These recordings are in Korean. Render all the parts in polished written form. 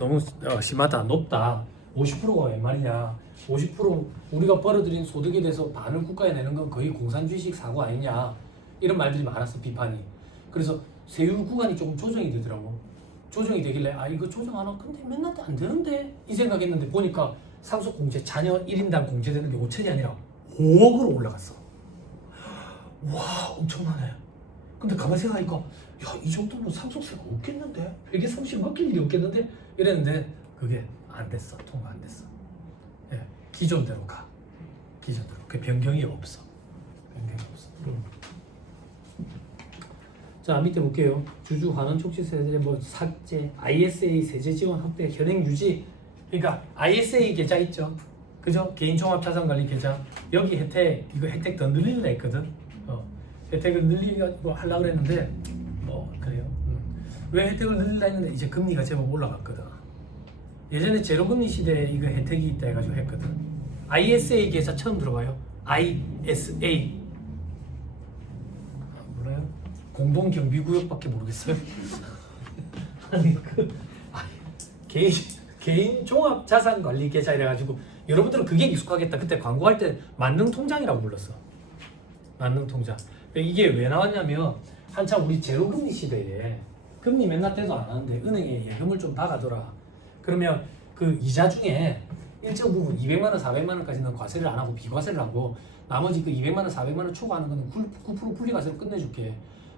너무 심하다, 높다. 50%가 웬 말이냐. 50% 우리가 벌어들인 소득에 대해서 반을 국가에 내는 건 거의 공산주의식 사고 아니냐. 이런 말들이 많았어, 비판이. 그래서 세율 구간이 조금 조정이 되더라고. 조정이 되길래 아 이거 조정 안 하고 근데 맨날 안 되는데 이 생각했는데 보니까 상속 공제 자녀 1인당 공제되는 게 5천이 아니라 5억으로 올라갔어. 와 엄청나네. 근데 가만히 생각하니까 야 이 정도면 상속세가 없겠는데? 이게 30 먹힐 일이 없겠는데? 이랬는데 그게 안 됐어. 통과 안 됐어. 예, 기존대로 가. 기존대로. 그 변경이 없어. 변경이 없어. 자 밑에 볼게요. 주주 환원 촉진 세제 뭐 삭제, ISA 세제 지원 확대, 현행 유지. 그러니까 ISA 계좌 있죠. 그죠? 개인 종합 자산 관리 계좌. 여기 혜택 이거 혜택 더 늘리려 했거든. 혜택을 늘리려고 하려고 했는데 그래요. 왜 혜택을 늘리려 했는데 이제 금리가 제법 올라갔거든. 예전에 제로금리 시대에 이거 혜택이 있다 해가지고 했거든. ISA 계좌 처음 들어봐요. ISA 몰라요? 공동경비구역밖에 모르겠어요. 아니 개인 종합 자산 관리 계좌 이래가지고 여러분들은 그게 익숙하겠다. 그때 광고할 때 만능통장이라고 불렀어. 만능통장. 이게 왜 나왔냐면 한참 우리 제로금리 시대에 금리 맨날 떼도 안 하는데 은행에 예금을 좀 박아둬라. 그러면 그 이자 중에 일정 부분 200만 원, 400만 원까지는 과세를 안 하고 비과세를 하고 나머지 그 200만 원, 400만 원 초과하는 거는 9% 분리과세로 끝내줄게.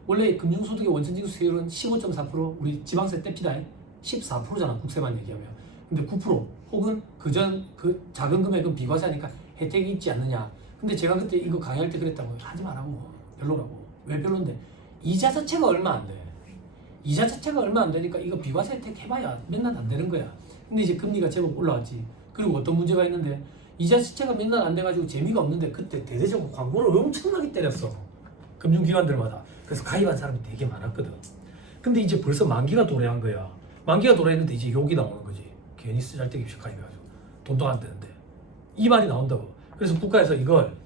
원래 금융소득의 원천징수세율은 15.4% 우리 지방세 뗍시다. 14%잖아 국세만 얘기하면. 근데 9% 혹은 그전 그 작은 금액은 비과세하니까 혜택이 있지 않느냐. 근데 제가 그때 이거 강의할 때 그랬다고. 하지 말라고. 별로라고. 왜 별론데? 이자 자체가 얼마 안 돼. 이자 자체가 얼마 안 되니까 이거 비과세 혜택 해봐야 맨날 안 되는 거야. 근데 이제 금리가 제법 올라왔지. 그리고 어떤 문제가 있는데 이자 자체가 맨날 안 돼가지고 재미가 없는데 그때 대대적으로 광고를 엄청나게 때렸어. 금융기관들마다. 그래서 가입한 사람이 되게 많았거든. 근데 이제 벌써 만기가 도래한 거야. 만기가 도래했는데 이제 욕이 나오는 거지. 괜히 쓰잘데기 없이 가입해가지고 돈도 안 되는데 이 말이 나온다고. 그래서 국가에서 이걸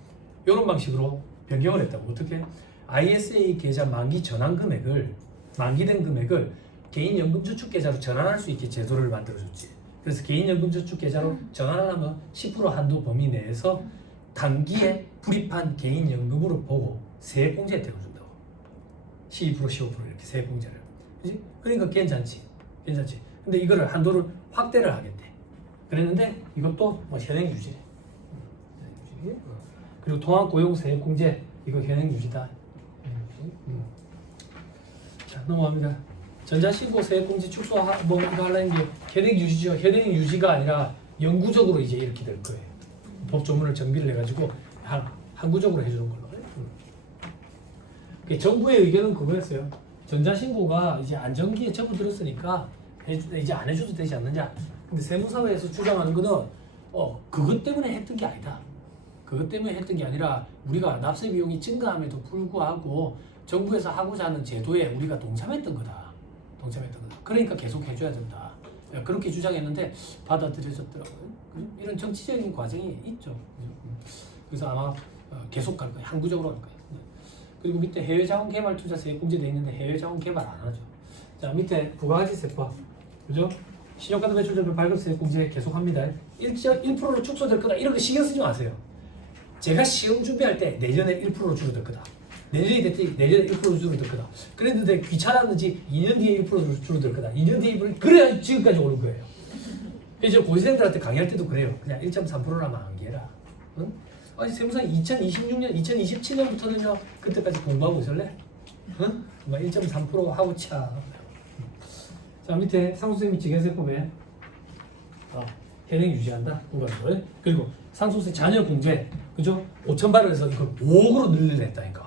이런 방식으로 변경을 했다고. 어떻게? ISA 계좌 만기 전환 금액을 만기된 금액을 개인연금저축계좌로 전환할 수 있게 제도를 만들어줬지. 그래서 개인연금저축계좌로 전환하려면 10% 한도 범위 내에서 단기에 불입한 개인연금으로 보고 세액공제 혜택을 준다고. 12%, 15% 이렇게 세액공제를. 그지? 그러니까 괜찮지. 괜찮지. 근데 이거를 한도를 확대를 하겠대. 그랬는데 이것도 뭐 현행 유지래. 그리고 통합고용세액공제 이거 현행 유지다. 자 넘어갑니다. 전자신고 세액공제 축소 뭐 이거 하려는 게 현행 유지죠. 현행 유지가 아니라 영구적으로 이제 이렇게 될 거예요. 법조문을 정비를 해가지고 항구적으로 해주는 걸로. 정부의 의견은 그거였어요. 전자신고가 이제 안정기에 접어들었으니까 이제 안 해줘도 되지 않느냐. 근데 세무사회에서 주장하는 거는 그것 때문에 했던 게 아니다. 그것 때문에 했던 게 아니라 우리가 납세 비용이 증가함에도 불구하고 정부에서 하고자 하는 제도에 우리가 동참했던 거다. 동참했던 거다. 그러니까 계속 해줘야 된다. 그렇게 주장했는데 받아들여졌더라고요. 이런 정치적인 과정이 있죠. 그래서 아마 계속 갈 거예요. 항구적으로 갈 거예요. 그리고 밑에 해외자원개발투자 세액공제 돼 있는데 해외자원개발 안 하죠. 자 밑에 부가가치세법 그죠? 신용카드 매출자별 발급세액공제 계속합니다. 1%로 축소될 거다. 이런 거 신경 쓰지 마세요. 제가 시험 준비할 때 내년에 1%로 줄어들 거다. 내년에 1%로 줄어들 거다. 그랬는데 귀찮았는지 2년 뒤에 1%로 줄어들 거다. 2년 뒤에 1%. 그래야 지금까지 오는 거예요. 그래서 고시생들한테 강의할 때도 그래요. 그냥 1.3%라만 암기해라. 응? 아니 세무사 2026년, 2027년부터는요. 그때까지 공부하고 있을래? 응? 1.3% 하고 차. 자 밑에 상속세 및 직연세법에 현행 유지한다. 국가에서. 그리고 상속세 자녀 공제 그죠? 5,000발을 해서 이걸 5억으로 늘려냈다니까.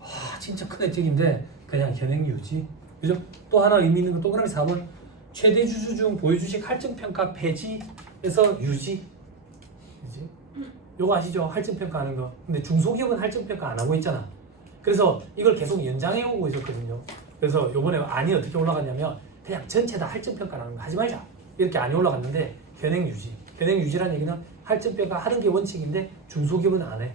와 진짜 큰 혜택인데 그냥 현행 유지. 그죠? 또 하나 의미 있는 건 동그라미 4번 최대 주주 중 보유주식 할증평가 폐지에서 유지. 그지? 요거 아시죠? 할증평가하는 거. 근데 중소기업은 할증평가 안 하고 있잖아. 그래서 이걸 계속 연장해 오고 있었거든요. 그래서 요번에 안이 어떻게 올라갔냐면 그냥 전체 다 할증평가라는 거 하지 말자. 이렇게 안이 올라갔는데 현행 유지. 현행 유지라는 얘기는 할증평가 하는 게 원칙인데 중소기업은 안 해.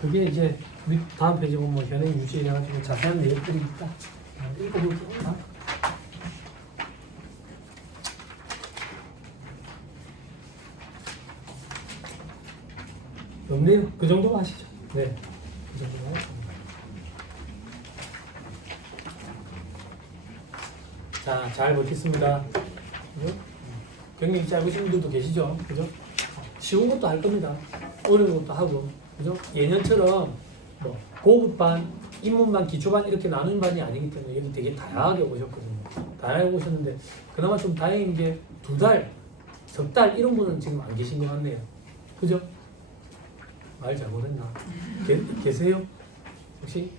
그게 이제 다음 페이지 보면 현행 유지해가지고 자세한 내용들이 있다. 읽어볼게요. 없네요. 그 정도 하시죠. 네, 그 정도 하겠습니다. 자, 잘 먹겠습니다. 그죠? 경력이 짧으신 분들도 계시죠? 그죠? 쉬운 것도 할 겁니다. 어려운 것도 하고, 그죠? 예년처럼 뭐 고급반, 입문반, 기초반 이렇게 나눈 반이 아니기 때문에 여기 되게 다양하게 오셨거든요. 다양하게 오셨는데 그나마 좀 다행인 게 2달, 석 달 이런 분은 지금 안 계신 것 같네요. 그죠? 말 잘못했나? 계세요? 혹시?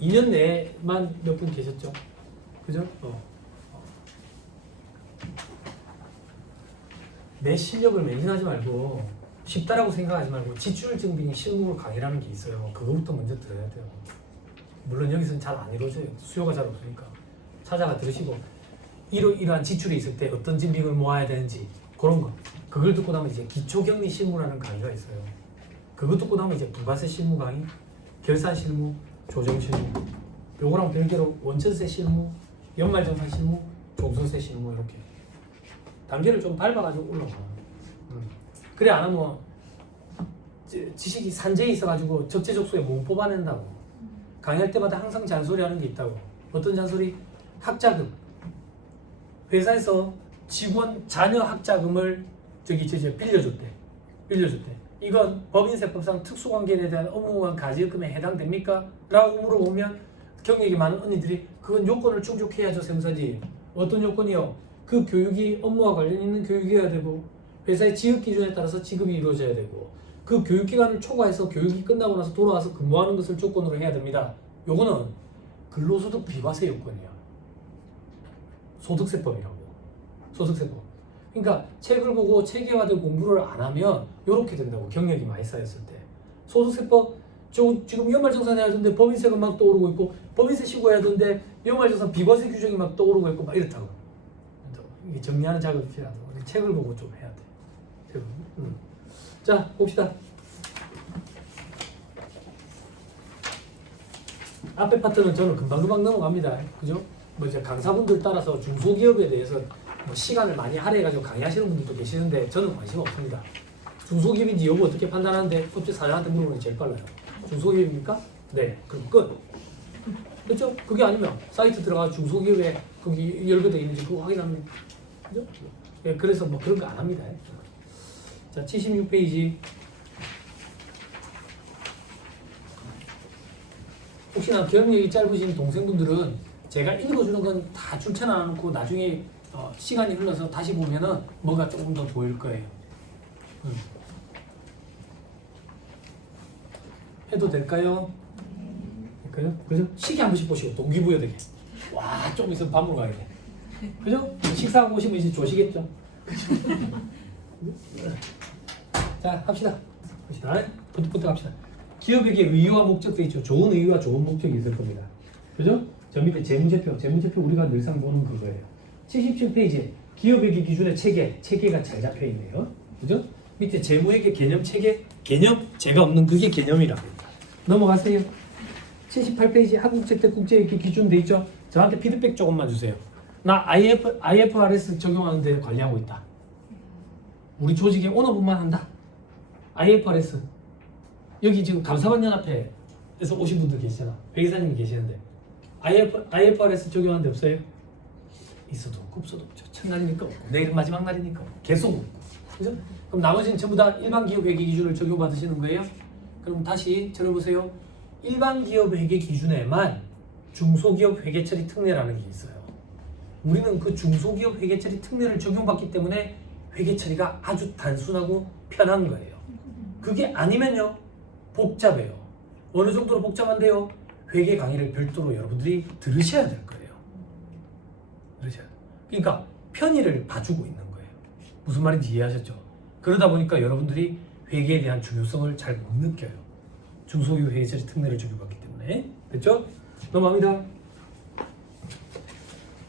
2년 내만 몇 분 계셨죠? 그죠? 내 실력을 맹신하지 말고 쉽다라고 생각하지 말고 지출 증빙 실무를 강의라는 게 있어요. 그거부터 먼저 들어야 돼요. 물론 여기서는 잘 안 이루어져요. 수요가 잘 없으니까 찾아가 들으시고 이러한 지출이 있을 때 어떤 증빙을 모아야 되는지 그런 거 그걸 듣고 나면 이제 기초격리 실무라는 강의가 있어요. 그거 듣고 나면 이제 부가세 실무 강의, 결산 실무, 조정 실무 요거랑 별개로 원천세 실무, 연말정산 실무, 종소세 실무 이렇게 단계를 좀 밟아가지고 올라가. 그래 안 하면 지식이 산재에 있어가지고 적재적소에 못 뽑아낸다고. 강의할 때마다 항상 잔소리하는 게 있다고. 어떤 잔소리? 학자금. 회사에서 직원 자녀 학자금을 빌려줬대. 이건 법인세법상 특수관계에 대한 업무와 가지금에 해당됩니까? 라고 물어보면 경력이 많은 언니들이 그건 요건을 충족해야죠 세무사지. 어떤 요건이요? 그 교육이 업무와 관련 있는 교육이어야 되고 회사의 지급 기준에 따라서 지급이 이루어져야 되고 그 교육기간을 초과해서 교육이 끝나고 나서 돌아와서 근무하는 것을 조건으로 해야 됩니다. 요거는 근로소득 비과세 요건이야. 소득세법이라고. 소득세법. 그러니까 책을 보고 체계화된 공부를 안 하면 요렇게 된다고. 경력이 많이 쌓였을 때. 소득세법 지금 연말정산 해야 되는데 법인세가 막 떠오르고 있고 법인세 신고해야 되는데 연말정산 비과세 규정이 막 떠오르고 있고 막 이렇다고. 이게 정리하는 작업이 필요하다고. 책을 보고 좀 해야 돼. 자, 봅시다. 앞에 파트는 저는 금방금방 넘어갑니다. 그죠? 뭐 이제 강사분들 따라서 중소기업에 대해서 뭐 시간을 많이 할애해가지고 강의하시는 분들도 계시는데 저는 관심 없습니다. 중소기업인지 여부 어떻게 판단하는데 법제 사장한테 물어보는 게 제일 빨라요. 중소기업입니까? 네. 그럼 끝. 그렇죠? 그게 아니면 사이트 들어가서 중소기업에 거기 열거되어 있는지 그거 확인하면 그죠? 예, 그래서 뭐 그런 거 안 합니다. 자, 76페이지. 혹시나 경력이 짧으신 동생분들은 제가 읽어주는 건 다 출첵 안 해놓고 나중에 시간이 흘러서 다시 보면은 뭐가 조금 더 보일 거예요. 해도 될까요? 될까요? 그죠? 시계 한 번씩 보시고 동기부여되게. 와, 좀 있으면 밥 먹으러 가야 돼. 그죠? 식사하고 오시면 이제 조시겠죠? 자, 합시다. 부터 갑시다. 기업에게 의유와 목적도 있죠. 좋은 의유와 좋은 목적이 있을 겁니다. 그죠? 저 밑에 재무제표 우리가 늘상 보는 그거예요. 77페이지에 기업회계 기준의 체계가 잘 잡혀 있네요. 그죠? 밑에 재무회계 개념 체계, 개념 제가 없는 그게 개념이라고. 넘어가세요. 78페이지 한국적대 국제회계 기준 돼 있죠? 저한테 피드백 조금만 주세요. 나 IFRS 적용하는데 관리하고 있다. 우리 조직의 오너분만 한다. IFRS. 여기 지금 감사반연합회에서 오신 분들 계시잖아. 회계사님이 계시는데 IFRS 적용하는 데 없어요? 있어도 없고 없어도 없죠. 첫날이니까 없고 내일은 마지막 날이니까 없고. 계속 없고. 그죠? 그럼 나머지는 전부 다 일반 기업 회계 기준을 적용받으시는 거예요? 그럼 다시 들어보세요. 일반 기업 회계 기준에만 중소기업 회계처리 특례라는 게 있어요. 우리는 그 중소기업 회계처리 특례를 적용받기 때문에 회계처리가 아주 단순하고 편한 거예요. 그게 아니면요 복잡해요. 어느 정도로 복잡한데요? 회계 강의를 별도로 여러분들이 들으셔야 될 거예요. 그러니까 편의를 봐주고 있는 거예요. 무슨 말인지 이해하셨죠? 그러다 보니까 여러분들이 회계에 대한 중요성을 잘 못 느껴요. 중소기업 회계처리 특례를 적용받기 때문에. 됐죠? 넘어갑니다.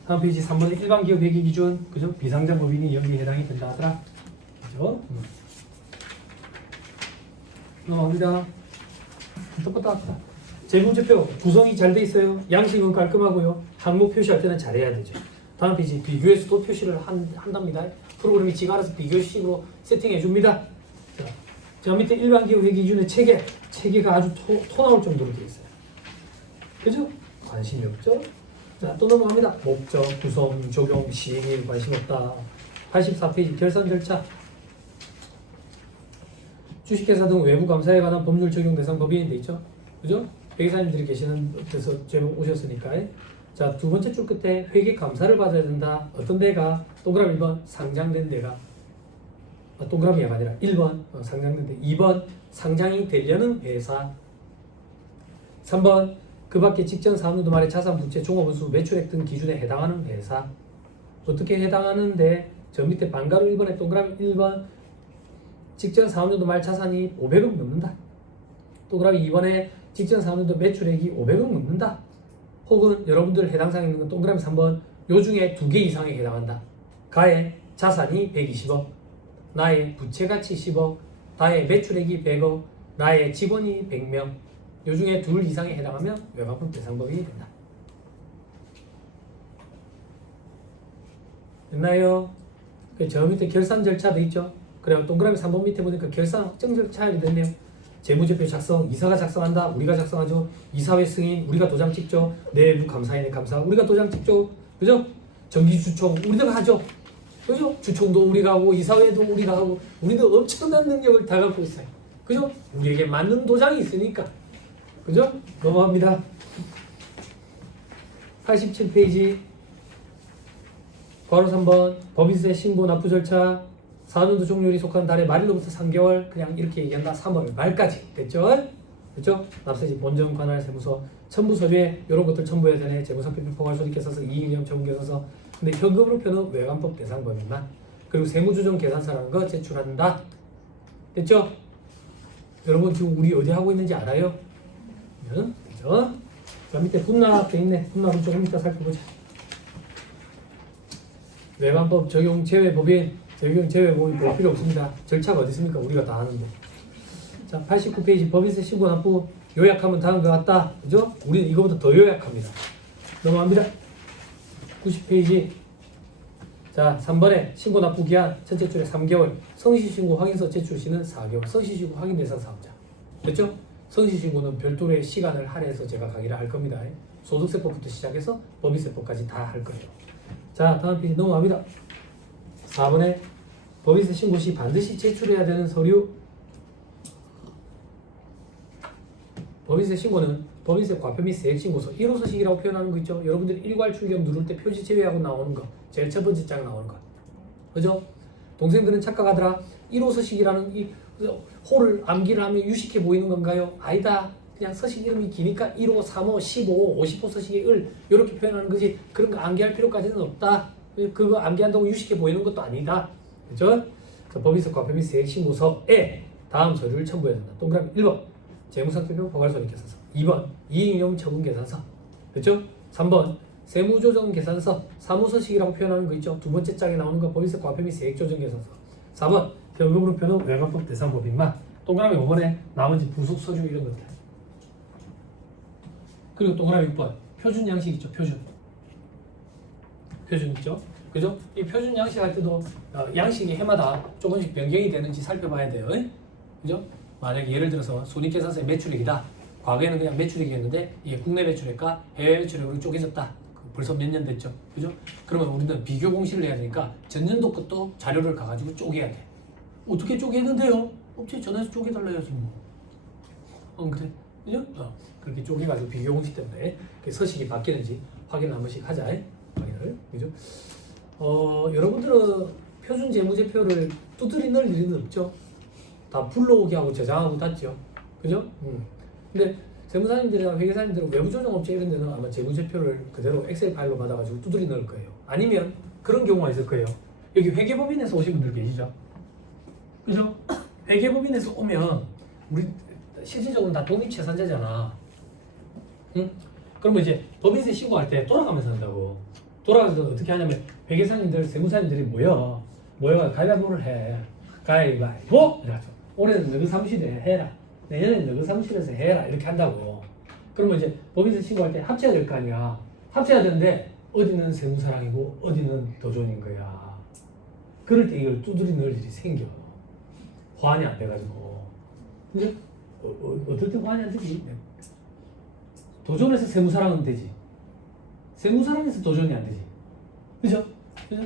다음 페이지 3번에 일반 기업 회계 기준, 그죠? 비상장 법인이 여기에 해당이 된다 하더라. 그죠? 넘어갑니다. 똑같다. 재무제표 구성이 잘 돼 있어요. 양식은 깔끔하고요. 항목 표시할 때는 잘해야 되죠. 다음 페이지 비교해서도 표시를 한답니다. 프로그램이 지가 알아서 비교식으로 세팅해 줍니다. 자 밑에 일반 기업 회계 기준의 체계가 아주 토 나올 정도로 되어 있어요. 그죠? 관심이 없죠? 자, 또 넘어갑니다. 목적, 구성, 적용, 시행에 관심 없다. 84페이지 결산 절차. 주식회사 등 외부 감사에 관한 법률 적용 대상 법인이 돼 있죠. 그죠? 회계사님들이 계시는 데서 제목 오셨으니까. 자, 두 번째 줄 끝에 회계 감사를 받아야 된다. 어떤 데가? 동그라미 1번 상장된 데가. 동그라미가 아니라 1번 상장된 데. 2번 상장이 되려는 회사. 3번 그 밖에 직전 사업연도 말에 자산, 부채, 종업원수, 매출액 등 기준에 해당하는 회사. 어떻게 해당하는데? 저 밑에 반가로 1번에 동그라미 1번 직전 사업연도 말 자산이 500억 넘는다. 동그라미 2번에 직전 사업연도 매출액이 500억 넘는다. 혹은 여러분들 해당사항에 있는 건 동그라미 3번 요 중에 2개 이상에 해당한다. 가의 자산이 120억, 나의 부채가치 10억, 나의 매출액이 100억, 나의 직원이 100명. 요 중에 2 이상에 해당하면 외과품 대상법인이 된다. 됐나요? 저 밑에 결산 절차 돼 있죠? 그래요. 동그라미 3번 밑에 보니까 결산 확정 절차가 됐네요. 재무제표 작성, 이사가 작성한다. 우리가 작성하죠. 이사회 승인, 우리가 도장 찍죠. 내부 감사인의 감사, 우리가 도장 찍죠. 그죠? 정기 주총, 우리가 하죠. 그죠? 주총도 우리가 하고, 이사회도 우리가 하고, 우리도 엄청난 능력을 다 갖고 있어요. 그죠? 우리에게 맞는 도장이 있으니까. 그죠? 넘어갑니다. 87페이지. 괄호 3번 법인세 신고 납부 절차. 사업연도 종료일이 속하는 달의 말일로부터 3개월 그냥 이렇게 얘기한다. 3월 말까지 됐죠? 그렇죠? 납세지 본점 관할 세무서 첨부 서류에 이런 것들 첨부해야 되네. 재무상표표 포괄 손익계산서, 이익이념 처분계산서. 근데 현금으로 표는 외관법 대상법인만. 그리고 세무조정 계산서라는 거 제출한다. 됐죠? 여러분 지금 우리 어디 하고 있는지 알아요? 그죠? 자 밑에 분납 돼 있네. 분납은 조금 이따 살펴보자. 외관법 적용 제외법인 적용 제외법인 볼 필요 없습니다. 절차가 어디 있습니까? 우리가 다 아는데. 자 89페이지 법인세 신고 납부 요약하면 다음 것 같다. 그죠? 우리는 이거보다 더 요약합니다. 넘어갑니다. 90페이지. 자 3번에 신고 납부 기한 첫째 줄에 3개월, 성실신고 확인서 제출 시는 4개월. 성실신고 확인 대상 사업자. 됐죠? 성실신고는 별도의 시간을 할애해서 제가 강의를 할 겁니다. 소득세법부터 시작해서 법인세법까지 다 할 거예요. 자 다음 페이지 넘어갑니다. 4번에 법인세 신고 시 반드시 제출해야 되는 서류. 법인세 신고는 법인세 과표 및 세액신고서 1호서식이라고 표현하는 거 있죠. 여러분들이 일괄 출력 누를 때 표지 제외하고 나오는 거, 제일 첫 번째 장 나오는 거. 그죠? 동생들은 착각하더라. 1호서식이라는 이 호를 암기를 하면 유식해 보이는 건가요? 아니다. 그냥 서식 이름이 기니까 1호, 3호, 15, 50호 서식의 을 이렇게 표현하는 거지. 그런 거 암기할 필요까지는 없다. 그거 암기한다고 유식해 보이는 것도 아니다. 그죠? 법인세 과표 및 세액신고서에 다음 서류를 첨부해야 된다. 동그라미 1번 재무상표표 포괄손익계산서, 2번 이익이념 처분계산서. 그죠? 3번 세무조정계산서, 사무서식이라고 표현하는 거 있죠. 두 번째 장에 나오는 거 법인세 과표 및 세액조정계산서. 4번 현금으로 표는 외관법 대상법인만. 동그라미 5번에 나머지 부속 서류 이런 것들. 그리고 동그라미 6번 표준 양식 있죠. 표준 있죠. 그죠? 이 표준 양식 할 때도 양식이 해마다 조금씩 변경이 되는지 살펴봐야 돼요. 그죠? 만약에 예를 들어서 손익계산서의 매출액이다. 과거에는 그냥 매출액이었는데 이게 국내 매출액과 해외 매출액으로 쪼개졌다. 벌써 몇 년 됐죠. 그죠? 그러면 우리는 비교 공시를 해야 되니까 전년도 것도 자료를 가가지고 쪼개야 돼. 어떻게 쪼개는데요? 업체 전화해서 쪼개달라야지 뭐. 그래. 그죠? 그렇게 쪼개가지고 비교 공시 때문에 서식이 바뀌는지 확인을 한 번씩 하자. 확인을. 그죠? 여러분들은 표준 재무제표를 두드리 넣을 일은 없죠. 다 불러오게 하고 저장하고 닫죠. 그죠? 근데 세무사님들이나 회계사님들은 외부조정업체 이런 데는 아마 재무제표를 그대로 엑셀 파일로 받아가지고 두드리 넣을 거예요. 아니면 그런 경우가 있을 거예요. 여기 회계법인에서 오신 분들 계시죠? 그죠? 회계법인에서 오면 우리 실질적으로 다 독립채산자잖아. 응? 그러면 이제 법인세 신고할 때 돌아가면서 한다고. 돌아가서 어떻게 하냐면 회계사님들, 세무사님들이 모여가 가위바위보를 해. 가위바위보! 이래가지고 올해는 너희 사무실에 해라. 내년에 너그 사무실에서 해라 이렇게 한다고. 그러면 이제 법인세 신고할 때 합쳐야 될 거 아니야. 합쳐야 되는데 어디는 세무사랑이고 어디는 도전인 거야. 그럴 때 이걸 두드리 넣을 일이 생겨. 호환이 안 돼가지고. 근데 어떨 때 호환이 안 되지? 도전에서 세무사랑은 되지. 세무사랑에서 도전이 안 되지. 그죠? 그죠?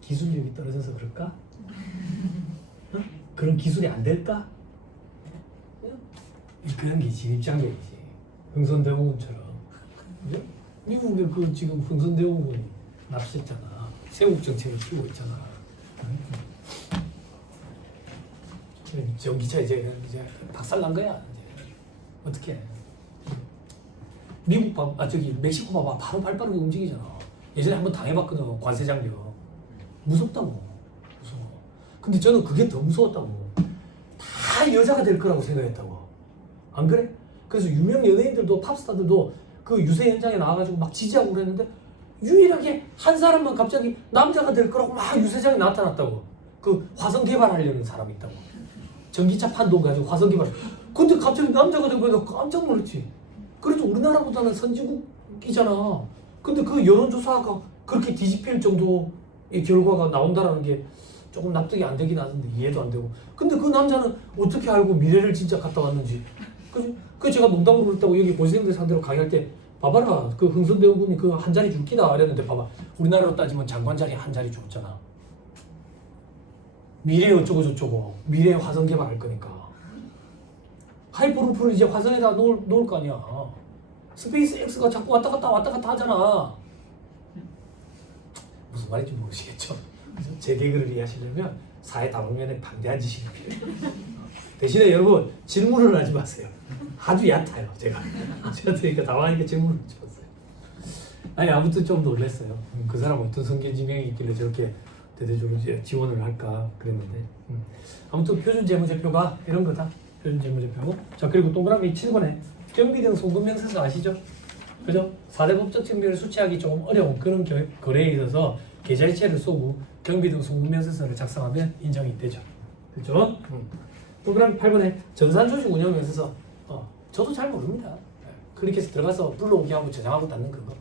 기술력이 떨어져서 그럴까? 어? 그런 기술이 안 될까? 그런 게 진입장벽이지. 흥선대원군처럼. 그죠? 미국에 그 지금 흥선대원군이 납치했잖아. 세국 정책을 피우고 있잖아. 전기차 이제 박살난 거야. 이제. 어떻게? 미국 멕시코 봐봐. 바로 발 빠르게 움직이잖아. 예전에 한번 당해봤거든. 관세 장벽. 무섭다고. 무서워. 근데 저는 그게 더 무서웠다고. 다 여자가 될 거라고 생각했다고. 안 그래? 그래서 유명 연예인들도 팝스타들도 그 유세 현장에 나와가지고 막 지지하고 그랬는데 유일하게 한 사람만 갑자기 남자가 될 거라고 막 유세장에 나타났다고. 그 화성 개발하려는 사람이 있다고. 전기차 판돈 가지고 화성 개발. 근데 갑자기 남자가 된 거야. 깜짝 놀랐지. 그래도 우리나라보다는 선진국이잖아. 근데 그 여론조사가 그렇게 뒤집힐 정도의 결과가 나온다는 게 조금 납득이 안 되긴 하는데 이해도 안 되고. 근데 그 남자는 어떻게 알고 미래를 진짜 갔다 왔는지. 그 제가 농담으로 그랬다고 여기 고시생들 상대로 강의할 때 봐봐라. 그 흥선대원군이 그 한 자리 줄 끼다 이랬는데 봐봐. 우리나라로 따지면 장관 자리 한 자리 줬잖아. 미래 어쩌고 저쩌고. 미래 화성 개발할 거니까. 하이퍼루프를 이제 화성에다 놓을 거 아니야. 스페이스 X가 자꾸 왔다 갔다 하잖아. 무슨 말인지 모르시겠죠? 제 개그를 이해하시려면 사회 다방면에 방대한 지식이 필요해요. 대신에 여러분 질문을 하지 마세요. 아주 얕아요. 제가 그러니까 당황하니까 질문을 하지 마세요. 아니 아무튼 좀 놀랐어요. 그 사람 어떤 성견지명이 있길래 저렇게 대대적으로 지원을 할까 그랬는데 아무튼 표준 재무제표가 이런 거다. 표준 재무제표고. 자 그리고 동그라미 7번에 경비 등 송금명세서 아시죠? 그죠? 4대 법적 증명을 수취하기 조금 어려운 그런 거래에 있어서 계좌이체를 쏘고 경비 등 송금명세서를 작성하면 인정이 되죠. 그죠? 동그라미 8번에 전산조직 운영명세서 저도 잘 모릅니다. 클릭해서 들어가서 불러오기 하고 저장하고 닫는 그거.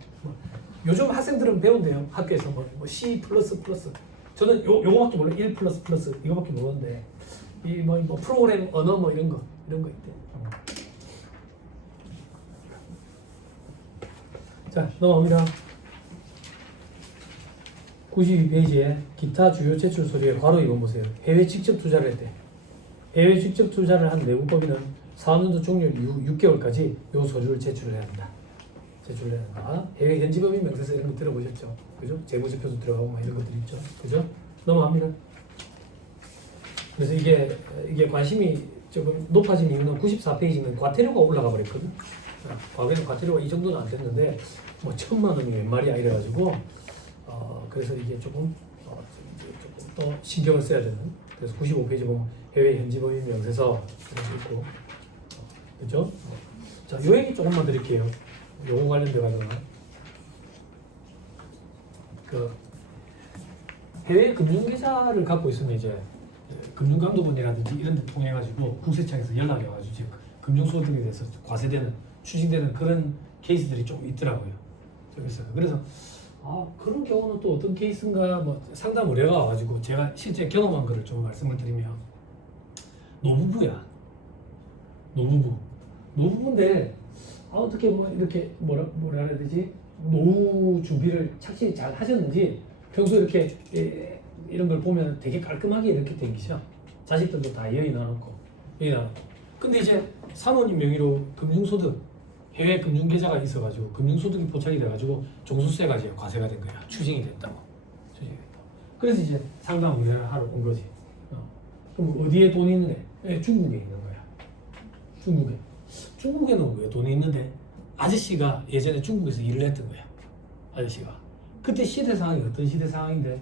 요즘 학생들은 배운대요. 학교에서 뭐 C++. 저는 요거밖에 몰라요. 1++ 이거밖에 모르는데 이 뭐 프로그램 언어 뭐 이런 거 있대. 자 넘어갑니다. 92페이지에 기타 주요 제출 서류에 괄호 2번 보세요. 해외 직접 투자를 했대. 해외 직접 투자를 한 내국법인은 사업연도 종료 이후 6개월까지 요 서류를 제출을 해야 한다. 제출을 해야 한다. 해외 현지법인 명세서 이런 거 들어보셨죠? 그죠? 재무제표도 들어가고 막 이런 것들 있죠. 그죠? 넘어갑니다. 그래서 이게 관심이 조금 높아진 이유는 94페이지는 과태료가 올라가 버렸거든. 과거에는 과태료가 이 정도는 안 됐는데 뭐 1,000만 원이 웬 말이야 이래가지고 그래서 이게 조금 더 신경을 써야 되는. 그래서 95페이지 보면 해외 현지법인 명세서 이렇게 있고 그죠? 자, 요 얘기 조금만 드릴게요. 요거 관련돼 가지고 그 해외 금융계좌를 갖고 있으면 이제 금융감독원이라든지 이런 데 통해 가지고 국세청에서 연락이 와가지고 지금 금융소득에 대해서 과세되는 추징되는 그런 케이스들이 좀 있더라고요. 그래서 그런 경우는 또 어떤 케이스인가 뭐 상담 의뢰가 와가지고 제가 실제 경험한 거를 좀 말씀을 드리면 노부부야. 노부부인데 어떻게 뭐 이렇게 뭐라 해야 되지? 노후 준비를 착실히 잘 하셨는지 평소에 이렇게 이런 걸 보면 되게 깔끔하게 이렇게 댕기죠. 자식들도 다 여의 나놓고. 근데 이제 사모님 명의로 금융소득 해외 금융계좌가 있어가지고 금융소득이 포착이 돼가지고 종소세가 이제 과세가 된 거야. 추징이 됐다고. 그래서 이제 상담 의뢰를 하러 온 거지. 그럼 어디에 돈이 있는데? 중국에 있는 거야. 중국에는 왜 돈이 있는데? 아저씨가 예전에 중국에서 일을 했던 거야. 아저씨가. 그때 시대 상황이 어떤 시대 상황인데?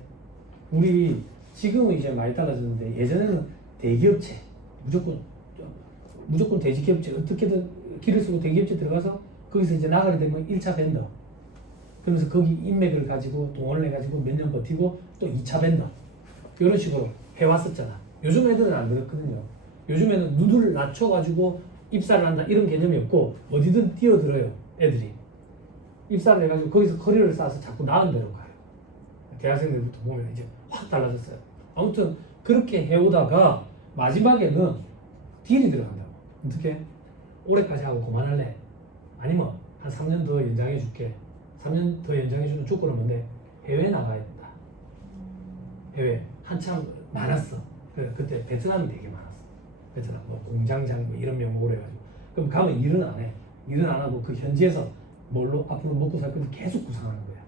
우리 지금은 이제 많이 달라졌는데 예전에는 대기업체 무조건 대기업체 어떻게든 길을 쓰고 대기업체 들어가서 거기서 이제 나가게 되면 1차 벤더 그러면서 거기 인맥을 가지고 동원을 해가지고 몇 년 버티고 또 2차 벤더 이런 식으로 해왔었잖아. 요즘 애들은 안 그렇거든요. 요즘에는 눈을 낮춰가지고 입사를 한다 이런 개념이 없고 어디든 뛰어들어요 애들이. 입사를 해가지고 거기서 커리어를 쌓아서 자꾸 나은 데로 가요. 대학생들부터 보면 이제 확 달라졌어요. 아무튼 그렇게 해오다가 마지막에는 딜이 들어간다고. 어떻게? 올해까지 하고 그만할래? 아니면 한 3년 더 연장해 줄게. 3년 더 연장해 주는 조건은 뭔데? 해외 나가야 된다. 해외 한참 많았어. 그때 베트남이 되게 많았어. 베트남 뭐 공장장 뭐 이런 명목으로 해가지고 그럼 가면 일은 안 해. 일은 안 하고 그 현지에서 뭘로 앞으로 먹고 살 건지 계속 구상하는 거야.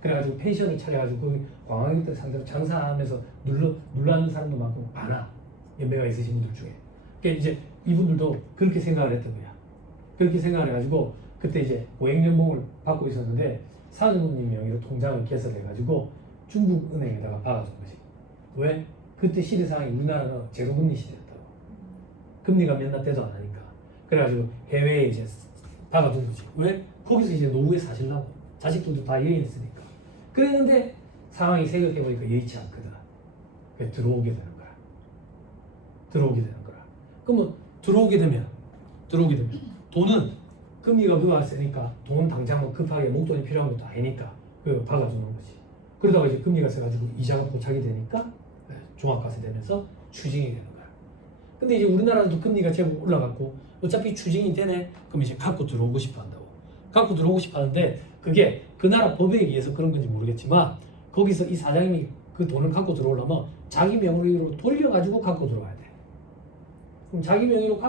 그래가지고 펜션을 차려가지고 관광객들 상대로 장사하면서 눌러앉는 사람도 많고 많아. 연배가 있으신 분들 중에. 그러니까 이제 이분들도 그렇게 생각을 했던 거야. 그렇게 생각을 해가지고 그때 이제 보행연봉을 받고 있었는데 사장님 명의로 통장을 개설해가지고 중국은행에다가 박아준 거지. 왜? 그때 시대 상황이 우리나라는 제로금리 시대였다고. 금리가 몇 날 때도 안 하니까. 그래가지고 해외에 이제 박아둔 거지. 왜? 거기서 이제 노후에 사실라고. 자식들도 다 여행했으니까. 그랬는데 상황이 생각해보니까 여의치 않거든. 그래 들어오게 되는 거야. 들어오게 되는 거야. 그러면 들어오게 되면 돈은 금리가 그거 세니까 돈 당장 뭐 급하게 목돈이 필요한 것도 아니니까 그 박아주는 거지. 그러다가 이제 금리가 세가지고 이자가 포착이 되니까 종합과세 되면서 추징이 되는 거야. 근데 이제 우리나라도 금리가 제법 올라갔고 어차피 추징이 되네. 그럼 이제 갖고 들어오고 싶어 한다고. 갖고 들어오고 싶어 하는데 그게 그 나라 법에 의해서 그런 건지 모르겠지만 거기서 이 사장님이 그 돈을 갖고 들어오려면 자기 명의로 돌려가지고 갖고 들어와야 돼. 그럼 자기 명의로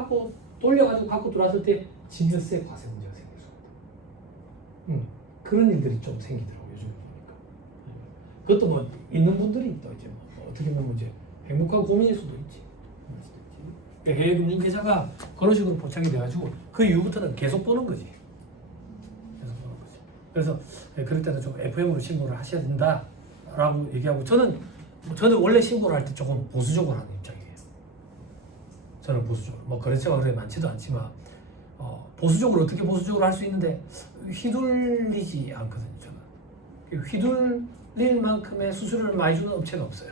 돌려가지고 갖고 들어왔을 때 증여세 과세 문제가 생길 수 있다. 그런 일들이 좀 생기더라고요. 요즘 보니까. 그것도 뭐 있는 분들이 있다. 이제 뭐 어떻게 보면 이제 행복하고 고민일 수도 있지. 해외 금융 계좌가 그런 식으로 포착이 돼가지고 그 이후부터는 계속 보는 거지. 계속 보는 거지. 그래서 그럴 때는 좀 FM으로 신고를 하셔야 된다라고 얘기하고 저는 원래 신고를 할 때 조금 보수적으로 하는 입장이에요. 저는 보수적으로 뭐 거래처가 그래 많지도 않지만 보수적으로 어떻게 보수적으로 할 수 있는데 휘둘리지 않거든요. 저는 휘둘릴 만큼의 수수료를 많이 주는 업체가 없어요.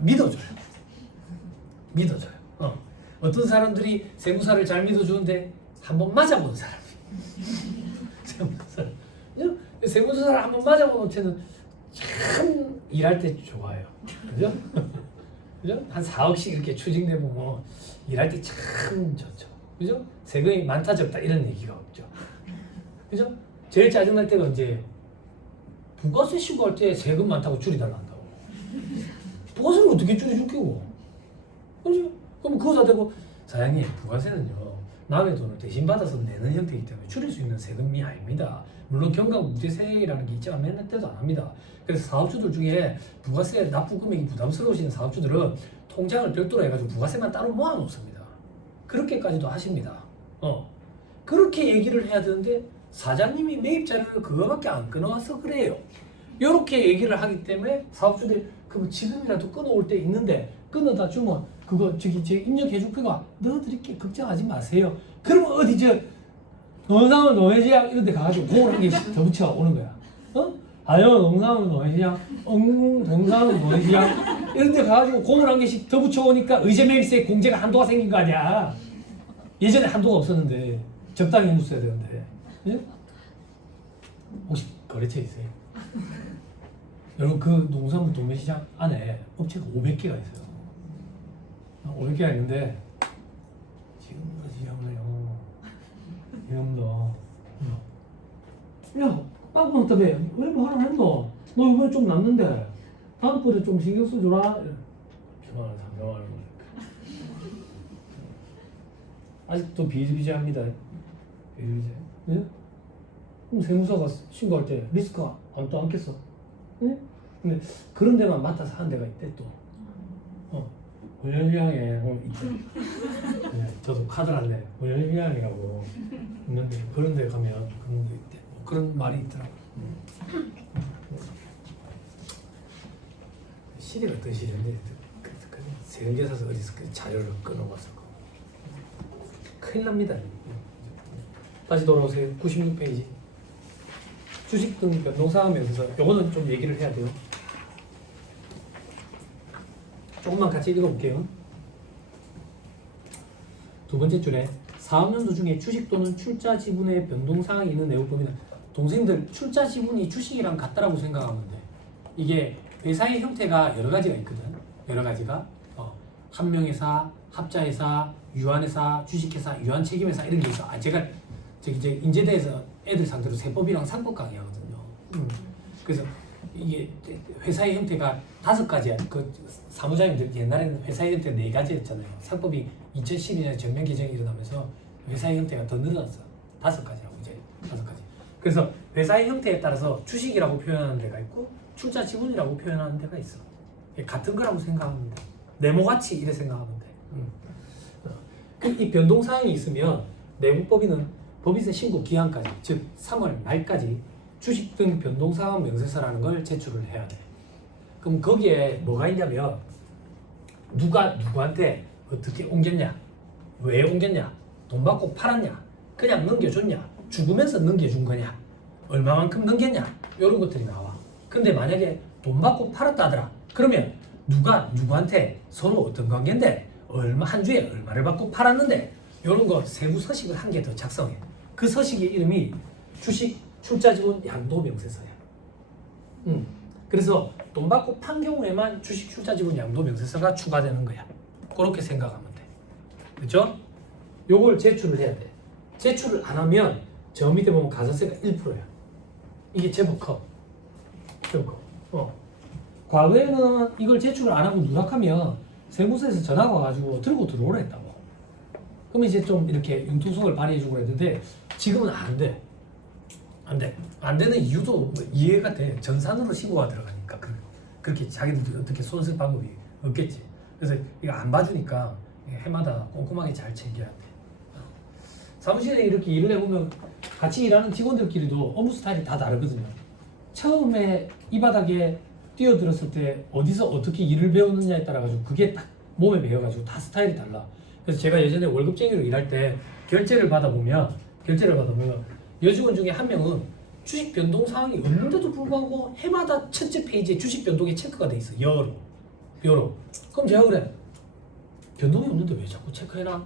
믿어줘요. 어떤 사람들이 세무사를 잘 믿어주는데 한번 맞아본 사람이 세무사를 한번 맞아본 업체는 참 일할 때 좋아요. 그죠? 그죠? 한 4억씩 이렇게 추징되면 뭐 일할 때 참 좋죠. 그죠? 세금이 많다 적다 이런 얘기가 없죠. 그죠? 제일 짜증날 때가 언제예요? 부가세 신고할 때 세금 많다고 줄이달라 한다고. 부가세를 어떻게 줄여줄 끼고? 그죠? 그럼 그거 다 되고 사장님 부가세는요 남의 돈을 대신 받아서 내는 형태이기 때문에 줄일 수 있는 세금이 아닙니다. 물론 경감무제세라는 게 있지만 맨날 때도 안 합니다. 그래서 사업주들 중에 부가세 납부 금액이 부담스러우신 사업주들은 통장을 별도로 해가지고 부가세만 따로 모아놓습니다. 그렇게까지도 하십니다. 그렇게 얘기를 해야 되는데 사장님이 매입 자료를 그거밖에 안 끊어와서 그래요. 이렇게 얘기를 하기 때문에 사업주들이 그거 지금이라도 끊어올 때 있는데 끊어다 주면 그거 저기 입력해줄 거가 넣어드릴게 걱정하지 마세요. 그러면 어디 농산물 농해시장 이런 데 가가지고 공을 한 개씩 더 붙여 오는 거야. 아유 농산물 농해시장 동산물 농해시장 이런 데 가가지고 공을 한 개씩 더 붙여 오니까 의제매입세 공제가 한도가 생긴 거 아니야. 예전에 한도가 없었는데 적당히 묻어야 되는데. 예? 혹시 거래처 있어요? 여러분 그 농산물 도매시장 안에 업체가 500개가 있어요. 500개가 있는데 지금도 지금도요. 지금도 야 빵빵 떠배 왜 뭐 하나 했노? 너 이번에 좀 남는데 다음번에 좀 신경 써줘라. 2천만 원, 3천만 원 아직도 비일비재합니다. 비일비재. 예? 그럼 세무사가 신고할 때 리스크가 또 않겠어? 응? 근데 그런 데만 맡아서 하는 데가 있대 또. 원년휴양에 있대. 네, 저도 카드 할래. 원년휴양이라고 있는데 그런 데 가면 그런 게 있대. 그런 말이 있더라고. 시대가 어떤 시대인데 세금계사서 어디서 그 자료를 끊어와서 큰일 납니다. 다시 돌아오세요. 96페이지. 주식 등 변동사항에 있어서 요거는 좀 얘기를 해야 돼요. 조금만 같이 읽어볼게요. 두 번째 줄에 사업연도 중에 주식 또는 출자 지분의 변동사항이 있는 내용법이다. 동생들 출자 지분이 주식이랑 같다라고 생각하면 돼. 이게 회사의 형태가 여러 가지가 있거든. 여러 가지가 한명회사, 합자회사, 유한회사, 주식회사, 유한책임회사 이런 게 있어. 제가 이제 인제대에서 애들 상대로 세법이랑 상법 강의하거든요. 그래서 이게 회사의 형태가 5가지야. 그 사무장님들 옛날에는 회사의 형태 4가지였잖아요. 상법이 2012년에 전면 개정이 일어나면서 회사의 형태가 더 늘어났어. 5가지라고 이제 5가지. 그래서 회사의 형태에 따라서 주식이라고 표현하는 데가 있고 출자 지분이라고 표현하는 데가 있어. 같은 거라고 생각하면 돼. 네모같이 이래 생각하면 돼. 이 변동사항이 있으면 내부법인은 법인세 신고 기한까지, 즉 3월 말까지 주식 등 변동사항 명세서라는 걸 제출을 해야 돼. 그럼 거기에 뭐가 있냐면 누가 누구한테 어떻게 옮겼냐, 왜 옮겼냐, 돈 받고 팔았냐, 그냥 넘겨줬냐, 죽으면서 넘겨준 거냐, 얼마만큼 넘겼냐, 이런 것들이 나와. 근데 만약에 돈 받고 팔았다더라, 그러면 누가 누구한테 서로 어떤 관계인데 한 주에 얼마를 받고 팔았는데 이런 거 세부 서식을 한 개 더 작성해. 그 서식의 이름이 주식 출자지분 양도명세서야. 그래서 돈 받고 판 경우에만 주식 출자지분 양도명세서가 추가되는 거야. 그렇게 생각하면 돼. 그렇죠? 요걸 제출을 해야 돼. 제출을 안 하면 저 밑에 보면 가산세가 1%야. 이게 제법 커. 제법 커. 과거에는 이걸 제출을 안 하고 누락하면 세무서에서 전화가 와가지고 들고 들어오라 했다고. 그러면 이제 좀 이렇게 융통성을 발휘해주고 그랬는데 지금은 안 돼. 안 돼. 안 되는 이유도 뭐 이해가 돼. 전산으로 신고가 들어가니까 그렇게 자기들 어떻게 손쓸 방법이 없겠지. 그래서 이거 안 봐주니까 해마다 꼼꼼하게 잘 챙겨야 돼. 사무실에 이렇게 일을 해보면 같이 일하는 직원들끼리도 업무 스타일이 다 다르거든요. 처음에 이 바닥에 뛰어들었을 때 어디서 어떻게 일을 배우느냐에 따라 가지고 그게 딱 몸에 배어가지고 다 스타일이 달라. 그래서 제가 예전에 월급쟁이로 일할 때 결제를 받아보면 여직원 중에 한 명은 주식 변동 사항이 없는데도 불구하고 해마다 첫째 페이지에 주식 변동이 체크가 돼 있어. 여러. 그럼 제가 그래. 변동이 없는데 왜 자꾸 체크해라?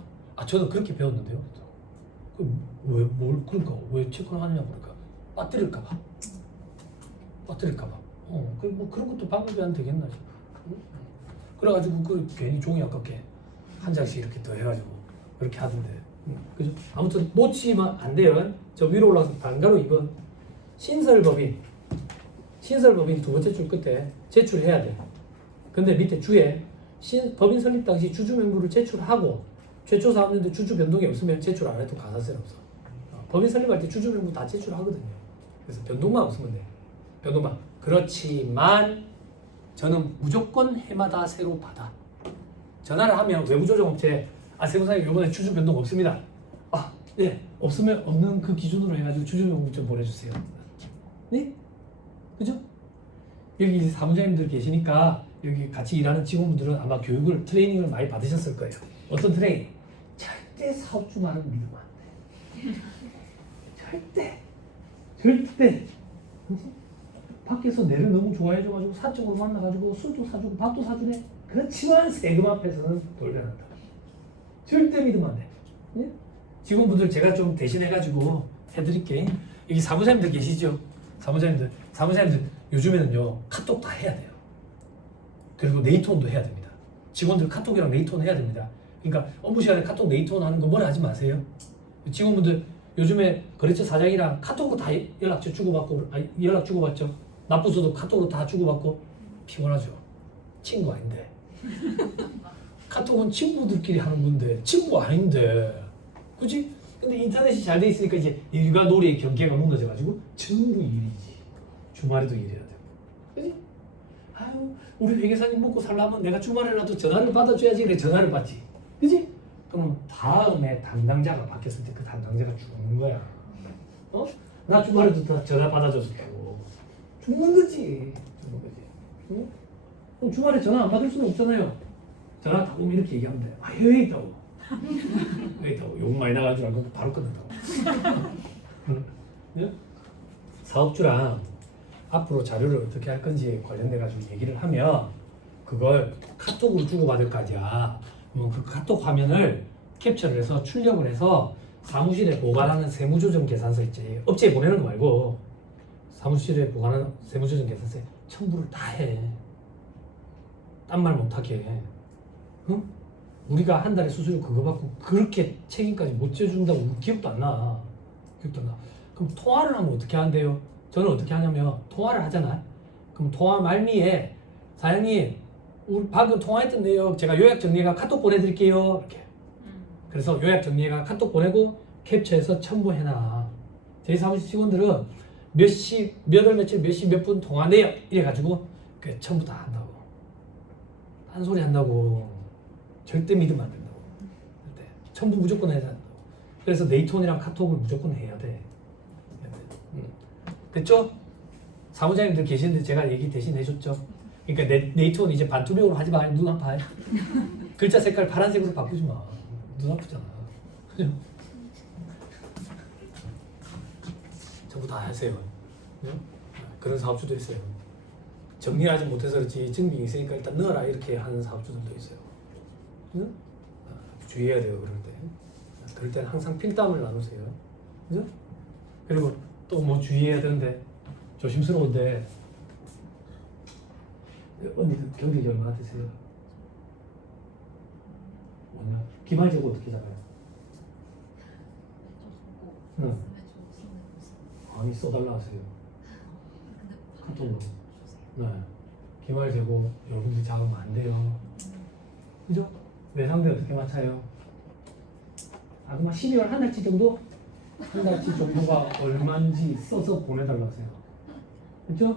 저는 그렇게 배웠는데요. 그러니까 왜 체크를 하느냐 그러니까 빠뜨릴까봐. 뭐 그런 것도 방법이 안 되겠나 싶어. 그래가지고 괜히 종이 아깝게 한 장씩 이렇게 더 해가지고 그렇게 하던데. 그죠? 아무튼 놓치면 안 돼요. 저 위로 올라가서 단가로 2번 신설법인 두 번째 줄 끝에 제출해야 돼. 근데 밑에 주에 법인 설립 당시 주주 명부를 제출하고 최초 사업년도 주주 변동이 없으면 제출 안 해도 가산세는 없어. 법인 설립할 때 주주 명부 다 제출하거든요. 그래서 변동만 없으면 돼. 변동만. 그렇지만 저는 무조건 해마다 새로 받아. 전화를 하면 외부조정업체 세무사님 이번에 주주 변동 없습니다. 네, 없으면 없는 그 기준으로 해가지고 주주 명부 좀 보내주세요. 네? 그죠? 여기 이제 사무장님들 계시니까 여기 같이 일하는 직원분들은 아마 트레이닝을 많이 받으셨을 거예요. 어떤 트레이닝? 절대 사업주만은 믿으면 안 돼. 절대. 밖에서 내를 너무 좋아해줘가지고 사적으로 만나가지고 술도 사주고 밥도 사주네. 그렇지만 세금 앞에서는 돌려낸다. 절대 믿으면 안 돼. 예? 직원분들 제가 좀 대신해가지고 해드릴게. 여기 사무장님들 계시죠? 사무장님들 요즘에는요 카톡 다 해야 돼요. 그리고 네이트온도 해야 됩니다. 직원들 카톡이랑 네이트온 해야 됩니다. 그러니까 업무 시간에 카톡 네이트온 하는 거 뭐라 하지 마세요. 직원분들 요즘에 거래처 사장이랑 카톡으로 다 연락 주고받죠. 나쁘서도 카톡으로 다 주고받고 피곤하죠. 친구 아닌데. 카톡은 친구들끼리 하는 건데 친구 아닌데. 그치? 근데 인터넷이 잘 돼 있으니까 이제 일과 놀이의 경계가 무너져가지고 전부 일이지. 주말에도 일해야 되고. 그치? 우리 회계사님 먹고 살려면 내가 주말에라도 전화를 받아줘야지. 그래 전화를 받지. 그치? 그럼 다음에 담당자가 바뀌었을 때 그 담당자가 죽는 거야. 나 주말에도 다 전화 받아줬다고. 죽는 거지. 응? 그럼 주말에 전화 안 받을 수는 없잖아요. 전화 다 오면 이렇게 얘기하면 돼. 여기 있다고. 여기 있다고. 욕 많이 나갈 줄 알고 바로 끝낸다고. 응? 사업주랑 앞으로 자료를 어떻게 할 건지에 관련돼 가지고 얘기를 하면 그걸 카톡으로 주고받을 거 아니야. 그 카톡 화면을 캡처를 해서 출력을 해서 사무실에 보관하는 세무조정 계산서 있지. 업체에 보내는 거 말고 사무실에 보관하는 세무조정 계산서에 첨부를 다 해. 딴 말 못하게. 응? 우리가 한 달에 수수료 그거 받고 그렇게 책임까지 못 져준다고 기억도 안 나. 기억도 안 나. 그럼 통화를 하면 어떻게 한대요? 저는 어떻게 하냐면 통화를 하잖아. 그럼 통화 말미에 사장님 우리 방금 통화했던 내용 제가 요약 정리해가 카톡 보내드릴게요. 이렇게. 그래서 요약 정리해가 카톡 보내고 캡처해서 첨부해놔. 저희 사무실 직원들은 몇 시, 몇 월 며칠 몇 시 몇 분 통화 내역 이래가지고 그 첨부 다 한다고. 딴소리 한다고. 절대 믿으면 안 된다고. 절대. 첨부 무조건 해야 된다고. 그래서 네이톤이랑 카톡을 무조건 해야 돼. 됐죠? 사무장님들 계시는데 제가 얘기 대신 해줬죠? 그러니까 네이톤 이제 반투명으로 하지 마. 눈 아파. 글자 색깔 파란색으로 바꾸지 마. 눈 아프잖아. 그죠? 전부 다 하세요. 그죠? 그런 사업주도 있어요. 정리를 하지 못해서 그렇지 증빙이 있으니까 일단 넣어라 이렇게 하는 사업주들도 있어요. 그죠? 주의해야 돼요. 그럴 때. 그럴 때는 항상 필담을 나누세요. 그죠? 그리고 또 뭐 주의해야 되는데 조심스러운데 언니 경력이 얼마나 되세요? 뭐냐? 기말제고 어떻게 잡아요? 응. 아니 써달라 하세요. 카톡으로. 네. 기말제고 여러분들이 잡으면 안 돼요. 그죠? 외상대 어떻게 맞춰요? 그만 12월 한 달치 정도? 한 달치 정도가 얼마인지 써서 보내달라 하세요. 그죠?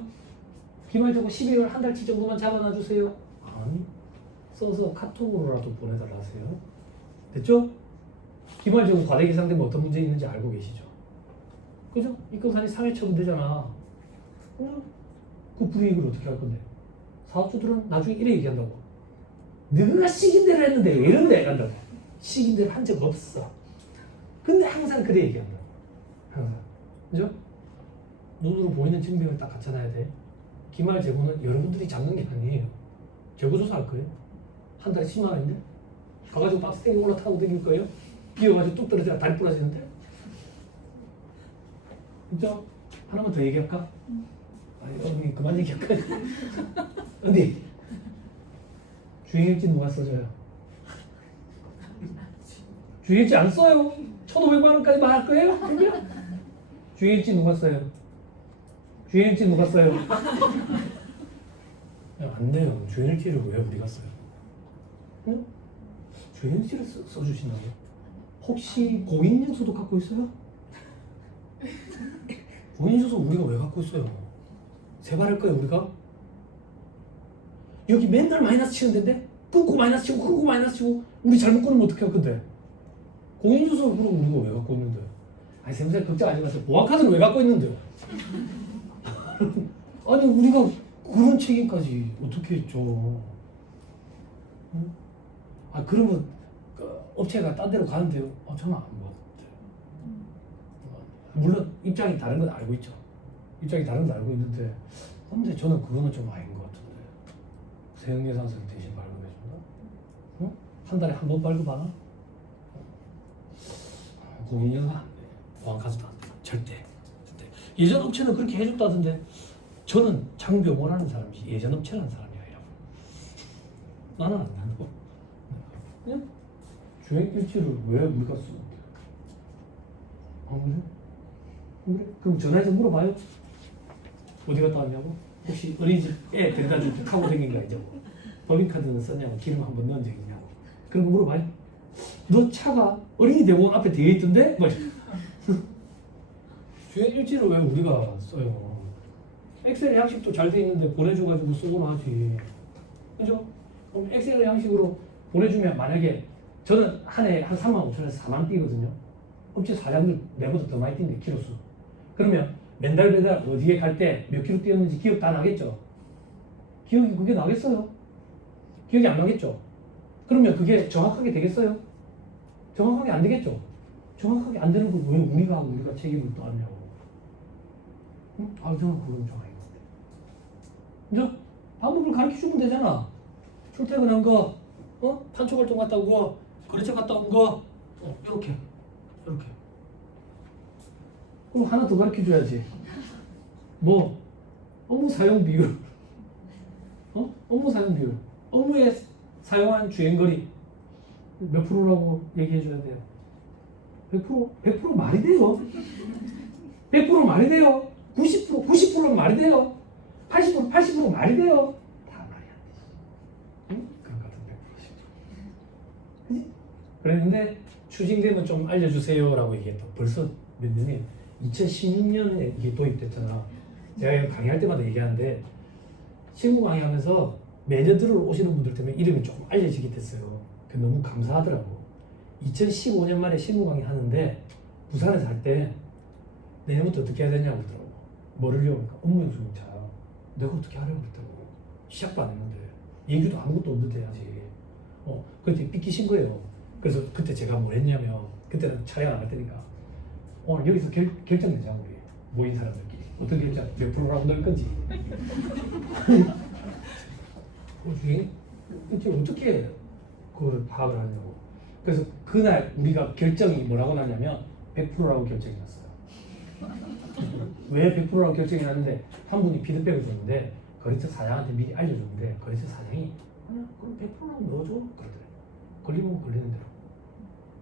기말제고 12월 한 달치 정도만 잡아놔 주세요. 아니 써서 카톡으로라도 보내달라 하세요. 됐죠? 기말제고 과대 계상되면 어떤 문제 있는지 알고 계시죠? 그죠? 입금산이 상해 처분되잖아. 그 불이익을 어떻게 할 건데? 사업주들은 나중에 이래 얘기한다고. 너가 시킨 대로 했는데 왜 이런 데 간다고. 시킨 대로 한 적 없어. 근데 항상 그래 얘기한다. 항상. 그죠? 눈으로 보이는 증빙을 딱 갖춰놔야 돼. 기말 재고는 여러분들이 잡는 게 아니에요. 재고조사 할 거예요. 한 달에 10만 원인데? 가가지고 박스 땡겨 올라타고 다닐 거예요? 비어가지고 뚝 떨어져야 다리 부러지는데? 그죠? 하나만 더 얘기할까? 아니, 언니 그만 얘기할까? 언니 주행일지 누가 써줘요? 주행일지 안 써요. 1,500만 원까지만 할 거예요? 주행일지 누가 써요? 주행일지 누가 써요? 안 돼요. 주행일지를 왜 우리가 써요? 응? 주행일지를 써주신다고? 혹시 공인인증서도 갖고 있어요? 공인인증서 우리가 왜 갖고 있어요? 세발할 거예요 우리가? 여기 맨날 마이너스 치는 데인데 끊고 마이너스 치고 끊고 마이너스 치고 우리 잘못 끊으면 어떻게 할 건데? 공인인증서 그럼 우리가 왜 갖고 있는데? 아니 쌤쌤 걱정하지 마세요. 보안카드는 왜 갖고 있는데요? 아니 우리가 그런 책임까지 어떻게 했죠? 응? 아 그러면 업체가 딴 데로 가는데요? 저는 안 봤대. 물론 입장이 다른 건 알고 있죠. 입장이 다른 건 알고 있는데 근데 저는 그거는 좀 아닌 것 같은데. 세형계산서 대신 발급해준다? 응? 한 달에 한 번 발급하나? 공인인증서 안 돼. 보안카드도 안 돼. 절대. 예전 업체는 그렇게 해줬다던데 저는 장병호라는 사람이 예전 업체라는 사람이 아니라고. 나는 안 된다고. 그냥 주행일지를 왜 우리가 쓰는데? 안 그래? 그래? 그럼 전화해서 물어봐요. 어디 갔다 왔냐고? 혹시 어린이집 애 데려다 줄 때 타고 다닌 거 아니죠? 법인카드는 썼냐고? 기름 한번 넣은 적 있냐고? 그런 거 물어봐요. 너 차가 어린이 대공원 앞에 되어 있던데? 주행일지를 왜 우리가 써요? 엑셀 양식도 잘 돼 있는데 보내줘가지고 쓰거나 하지. 그죠? 그럼 엑셀 양식으로 보내주면 만약에 저는 한 해 한 3만 5천에서 4만 뛰거든요. 업체 사장들 내보다 더 많이 뛴대 키로수. 그러면 맨달 매달 어디에 갈 때 몇 킬로 뛰었는지 기억 다 나겠죠? 기억이 그게 나겠어요? 기억이 안 나겠죠? 그러면 그게 정확하게 되겠어요? 정확하게 안 되겠죠? 정확하게 안 되는 걸 왜 우리가 책임을 떠안냐고. 응? 저는 그건 좀 아닌 것 같아요. 그죠? 방법을 가르쳐 주면 되잖아. 출퇴근한 거, 판촉활동 갔다 온 거, 거래처 갔다 온 거, 이렇게. 그럼 하나 더 가르쳐 줘야지. 뭐, 업무 사용 비율. 업무 사용 비율. 업무에 사용한 주행거리 몇 프로라고 얘기해 줘야 돼요. 100% 말이 돼요. 100% 말이 돼요. 90%는 말이 돼요. 80% 말이 돼요. 다 말이 안 되지. 응? 그런 것 같은 100%씩. 그지? 그랬는데 추징되면 좀 알려주세요라고 얘기했다. 벌써 몇 년이 2016년에 이게 도입됐잖아. 제가 이거 강의할 때마다 얘기하는데 실무 강의하면서 매년 들어오시는 분들 때문에 이름이 조금 알려지게 됐어요. 그 너무 감사하더라고. 2015년 말에 실무 강의 하는데 부산에서 할 때 내년부터 어떻게 해야 되냐고 그러더라고. 뭐를 그러니까 업무용수공차 내가 어떻게 하려고 그랬다고. 시작도 안 했는데 얘기도 아무것도 없는데 아직. 그때 삐끼신 거예요. 그래서 그때 제가 뭘 했냐면 그때는 촬영 안 할 테니까 오늘 여기서 결정 내자 우리 모인 사람들끼리 어떤 결정 몇 프로라고 넣을 건지. 중에 이제 어떻게 그걸 파악을 하냐고. 그래서 그날 우리가 결정이 뭐라고 났냐면 100%라고 결정이 났어요. 왜 100%라고 결정이 났는데 한 분이 피드백을 줬는데 거래처 사장한테 미리 알려줬는데 거래처 사장이 그럼 100%라고 넣어줘 그러더래. 걸리면 걸리는 대로.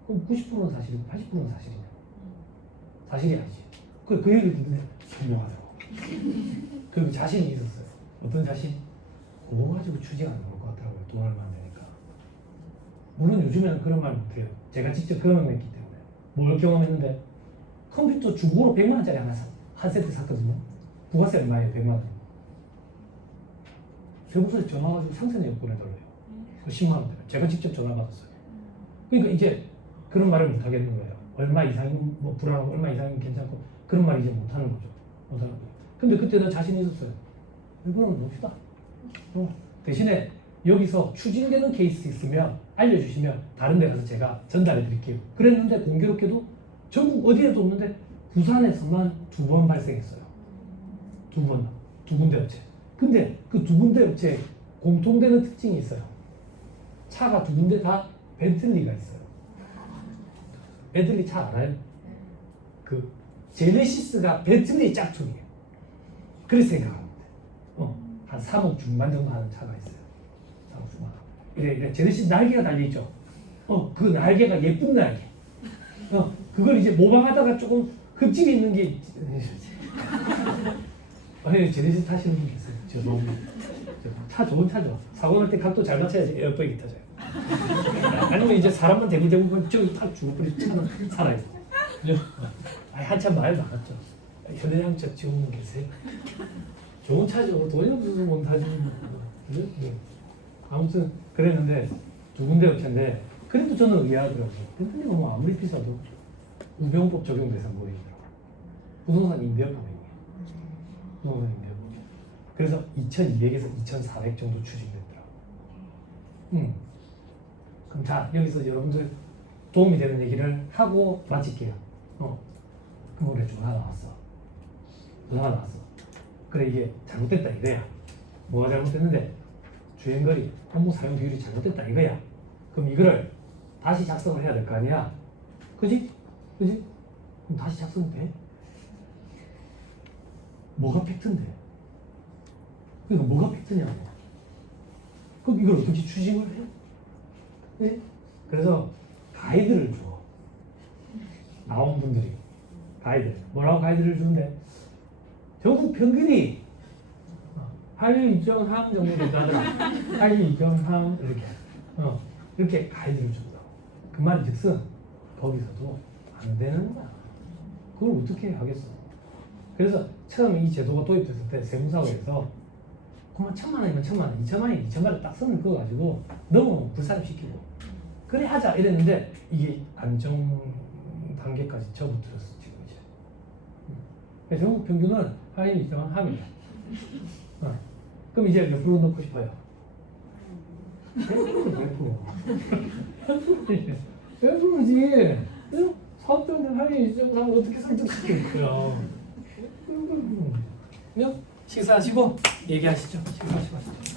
그럼 90%는 사실이고 80%는 사실이냐? 사실이 아니지. 그 얘기를 듣는데 현명하더라고. 그리고 자신이 있었어요. 어떤 자신? 그거 가지고 추징 안 나올 것 같더라고요. 돈 얼마 안 되니까. 물론 요즘에는 그런 말 못해요. 제가 직접 경험했기 때문에. 뭘 경험했는데 컴퓨터 중고로 100만 원짜리 한 세트 샀거든요. 부가세 얼마예요? 100만 원. 세무서에 전화 가지고 상세내역 보내달래요. 10만 원. 제가 직접 전화 받았어요. 그러니까 이제 그런 말을 못 하겠는 거예요. 얼마 이상이면 뭐 불안하고 얼마 이상이면 괜찮고 그런 말 이제 못 하는 거죠. 못 하는 거예요. 근데 그때는 자신이 있었어요. 이거는 봅시다. 대신에 여기서 추진되는 케이스 있으면 알려주시면 다른 데 가서 제가 전달해 드릴게요. 그랬는데 공교롭게도 전국 어디에도 없는데 부산에서만 2번 발생했어요. 2번, 2군데 업체. 근데 그 2군데 업체에 공통되는 특징이 있어요. 차가 2군데 다 벤틀리가 있어요. 벤틀리 차 알아요? 그 제네시스가 벤틀리 짝퉁이에요. 그렇게 생각하면 돼. 한 3억 중반 정도 하는 차가 있어요. 3억 중반. 이래 제네시스 날개가 달려있죠. 그 날개가 예쁜 날개. 그걸 이제 모방하다가 조금 흠집이 있는 게 제네시스 타시는 분 계세요. 저 너무 차 좋은 차죠. 사고 날 때 각도 잘 맞춰야지 에어백이 터져요. 아니면 이제 사람만 대구대구 저기 딱 죽어버리고 차는 살아요. 한참 말 많았죠. 현대장적 지원분 계세요? 좋은 차죠. 돈이 없어서 못 타지. 아무튼 그랬는데 2군데 업체인데 그래도 저는 의아하더라고요. 벤틀리가 뭐 아무리 비싸도 우병법 적용 대상 보이더라고요. 부동산 임대업법이에요. 부동산 임대업법. 그래서 2,200에서 2,400 정도 추진됐더라고요. 그럼 자 여기서 여러분들 도움이 되는 얘기를 하고 마칠게요. 그 노래 전화 나왔어. 전화 나왔어. 그래 이게 잘못됐다 이거야. 뭐가 잘못됐는데 주행거리, 업무 사용 비율이 잘못됐다 이거야. 그럼 이거를 다시 작성을 해야 될 거 아니야. 그지? 그럼 다시 작성돼? 뭐가 팩트인데? 그러니까 뭐가 팩트냐고. 그럼 이걸 어떻게 추징을 해? 네? 그래서 가이드를 줘. 나온 분들이 가이드. 뭐라고 가이드를 주는데 전국 평균이 한일 이정함 정도 된다더라. 한일 이정함 이렇게 가이드를 준다고. 그 말이 즉슨 거기서도 안 되는 거야. 그걸 어떻게 하겠어? 그래서 처음 이 제도가 도입됐을 때 세무사회에서 그만 1,000만 원이면 1,000만 원, 2,000만 원이면 2,000만 원 딱 선을 그어가지고 너무 불사시키고 그래 하자 이랬는데 이게 안정 단계까지 접어들었어 지금 이제. 전국 평균은 하인 이상한 합니다. 그럼 이제 몇 프로 넣고 싶어요? 100%지. 100%지. 사업자들 하인 이상한 사람 어떻게 설득시킬 거야? 그럼 식사하시고 얘기하시죠. 식사하시고.